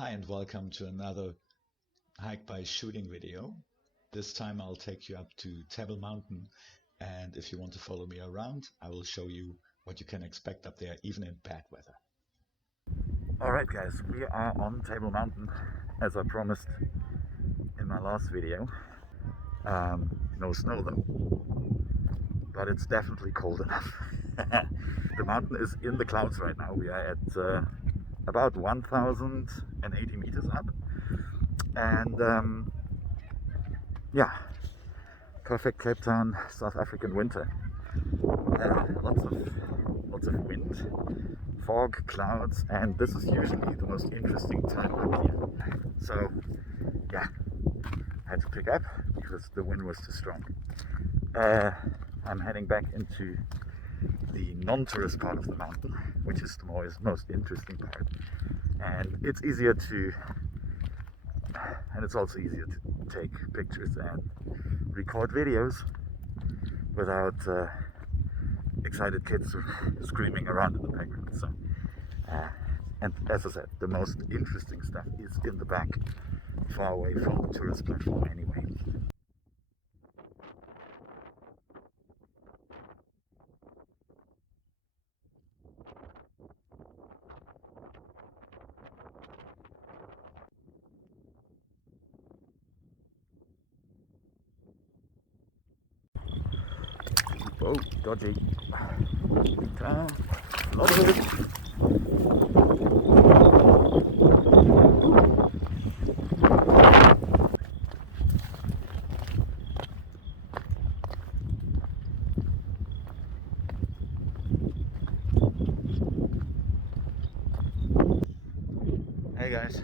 Hi and welcome to another hike by shooting video. This time I'll take you up to Table Mountain, and if you want to follow me around, I will show you what you can expect up there even in bad weather. Alright guys, we are on Table Mountain as I promised in my last video. No snow though, but it's definitely cold enough. The mountain is in the clouds right now. We are at about 1080 meters up, and yeah, perfect Cape Town South African winter. Lots of wind, fog, clouds, and this is usually the most interesting time up here. So yeah, I had to pick up because the wind was too strong. I'm heading back into the non-tourist part of the mountain, which is the most interesting part, and it's also easier to take pictures and record videos without excited kids screaming around in the background. So and as I said, the most interesting stuff is in the back, far away from the tourist platform anyway. Oh, dodgy. Down. Lot of it. Hey guys.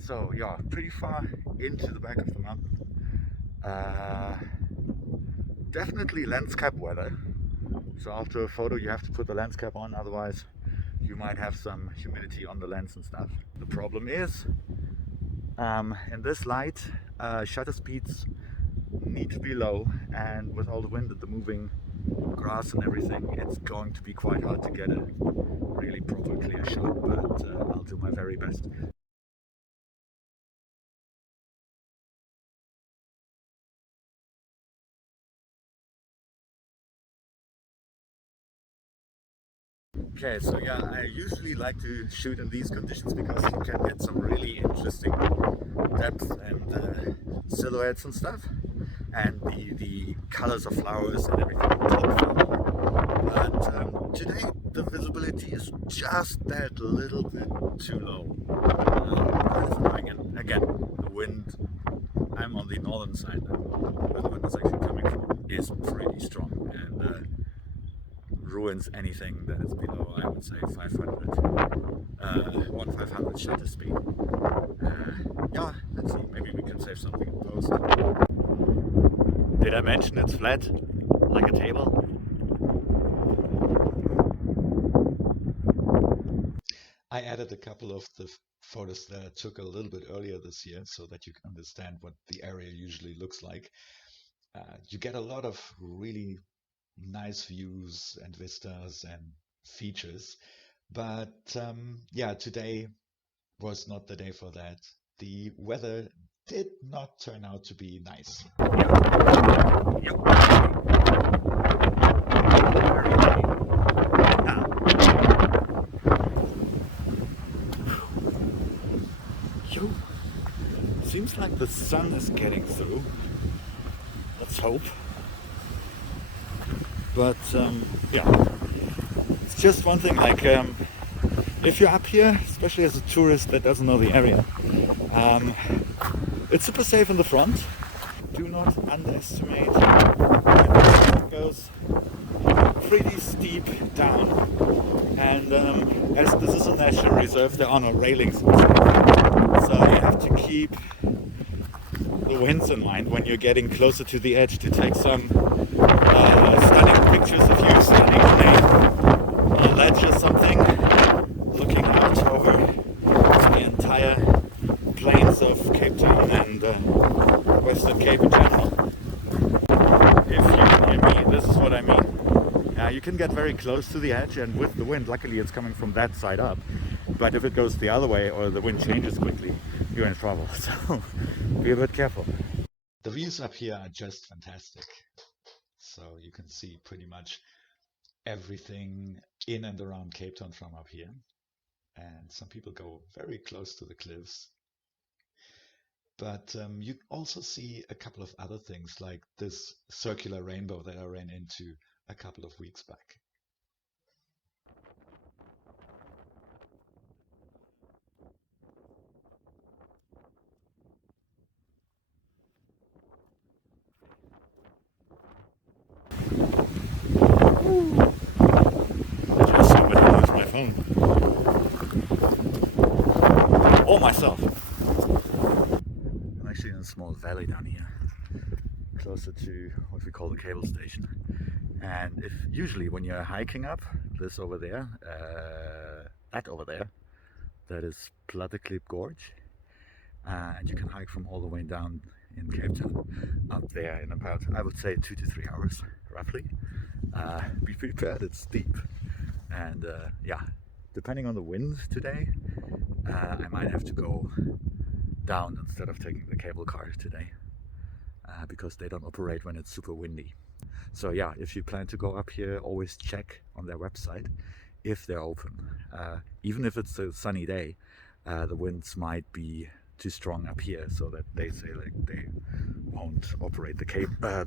So yeah, pretty far into the back of the mountain. Definitely lens cap weather. So after a photo you have to put the lens cap on, otherwise you might have some humidity on the lens and stuff. The problem is, in this light, shutter speeds need to be low, and with all the wind and the moving grass and everything, it's going to be quite hard to get a really proper clear shot, but I'll do my very best. Okay, so yeah, I usually like to shoot in these conditions because you can get some really interesting depth and silhouettes and stuff, and the colors of flowers and everything on top. But today the visibility is just that little bit too low. Kind of annoying, and again, the wind, I'm on the northern side now, where the wind is actually coming from, is pretty strong, and ruins anything that is below, I would say, 500 shutter speed. Yeah, let's see, maybe we can save something in post. Did I mention it's flat, like a table? I added a couple of the photos that I took a little bit earlier this year so that you can understand what the area usually looks like. You get a lot of really nice views and vistas and features, but yeah, today was not the day for that. The weather did not turn out to be nice. Seems like the sun is getting through. Let's hope. But yeah, it's just one thing, like if you're up here, especially as a tourist that doesn't know the area, it's super safe in the front. Do not underestimate. It goes pretty steep down, and as this is a national reserve, there are no railings, so you have to keep the winds in mind when you're getting closer to the edge to take some stunning pictures of you standing on a ledge or something, looking out over the entire plains of Cape Town and Western Cape in general. If you can hear me, this is what I mean. You can get very close to the edge, and with the wind, luckily it's coming from that side up, But if it goes the other way or the wind changes quickly, you're in trouble. So be a bit careful. The views up here are just fantastic. So you can see pretty much everything in and around Cape Town from up here. And some people go very close to the cliffs. But you also see a couple of other things, like this circular rainbow that I ran into a couple of weeks back. I just somebody lose my phone. Or myself. I'm actually in a small valley down here, closer to what we call the cable station. And if usually when you're hiking up, this over there, that over there, that is Plateaus Gorge, and you can hike from all the way down in Cape Town up there in about, I would say, 2 to 3 hours roughly. Be prepared, it's steep, and yeah, depending on the wind today, I might have to go down instead of taking the cable car today, because they don't operate when it's super windy. So yeah, if you plan to go up here, always check on their website if they're open. Even if it's a sunny day, the winds might be too strong up here, so that they say like they won't operate the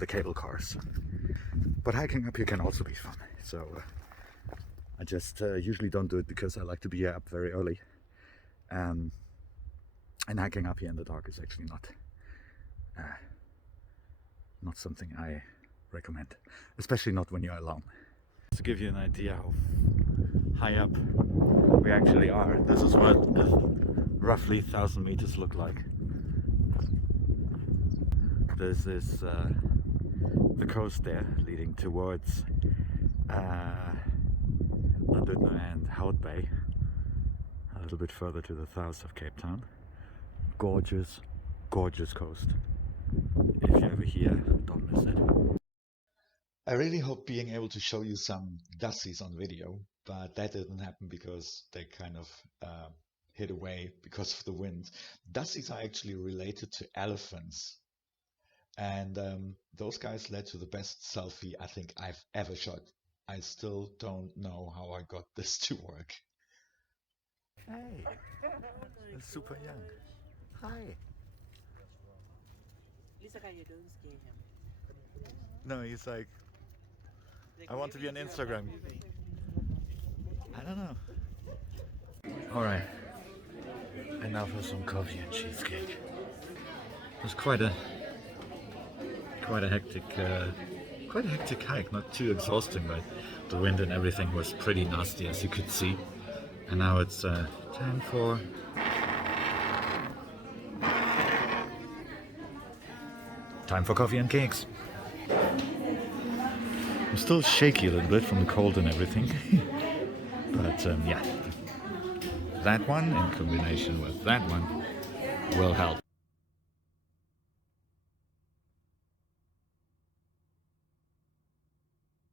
cable cars. But hiking up here can also be fun. So I just usually don't do it because I like to be up very early. And hiking up here in the dark is actually not something I recommend, especially not when you're alone. To give you an idea how high up we actually are, this is what roughly 1,000 meters look like. This is the coast there leading towards London and Hout Bay, a little bit further to the south of Cape Town. Gorgeous, gorgeous coast. If you're ever here, don't miss it. I really hope being able to show you some dussies on video, but that didn't happen because they kind of hid away because of the wind. Dussies are actually related to elephants, and those guys led to the best selfie I think I've ever shot. I still don't know how I got this to work. Hey, that's super young. Hi. Lisa, you don't scare him. No, he's like, I want to be on Instagram. I don't know. Alright. And now for some coffee and cheesecake. It was quite a hectic hike. Not too exhausting, but the wind and everything was pretty nasty, as you could see. And now it's time for coffee and cakes. I'm still shaky a little bit from the cold and everything. But yeah, that one in combination with that one will help.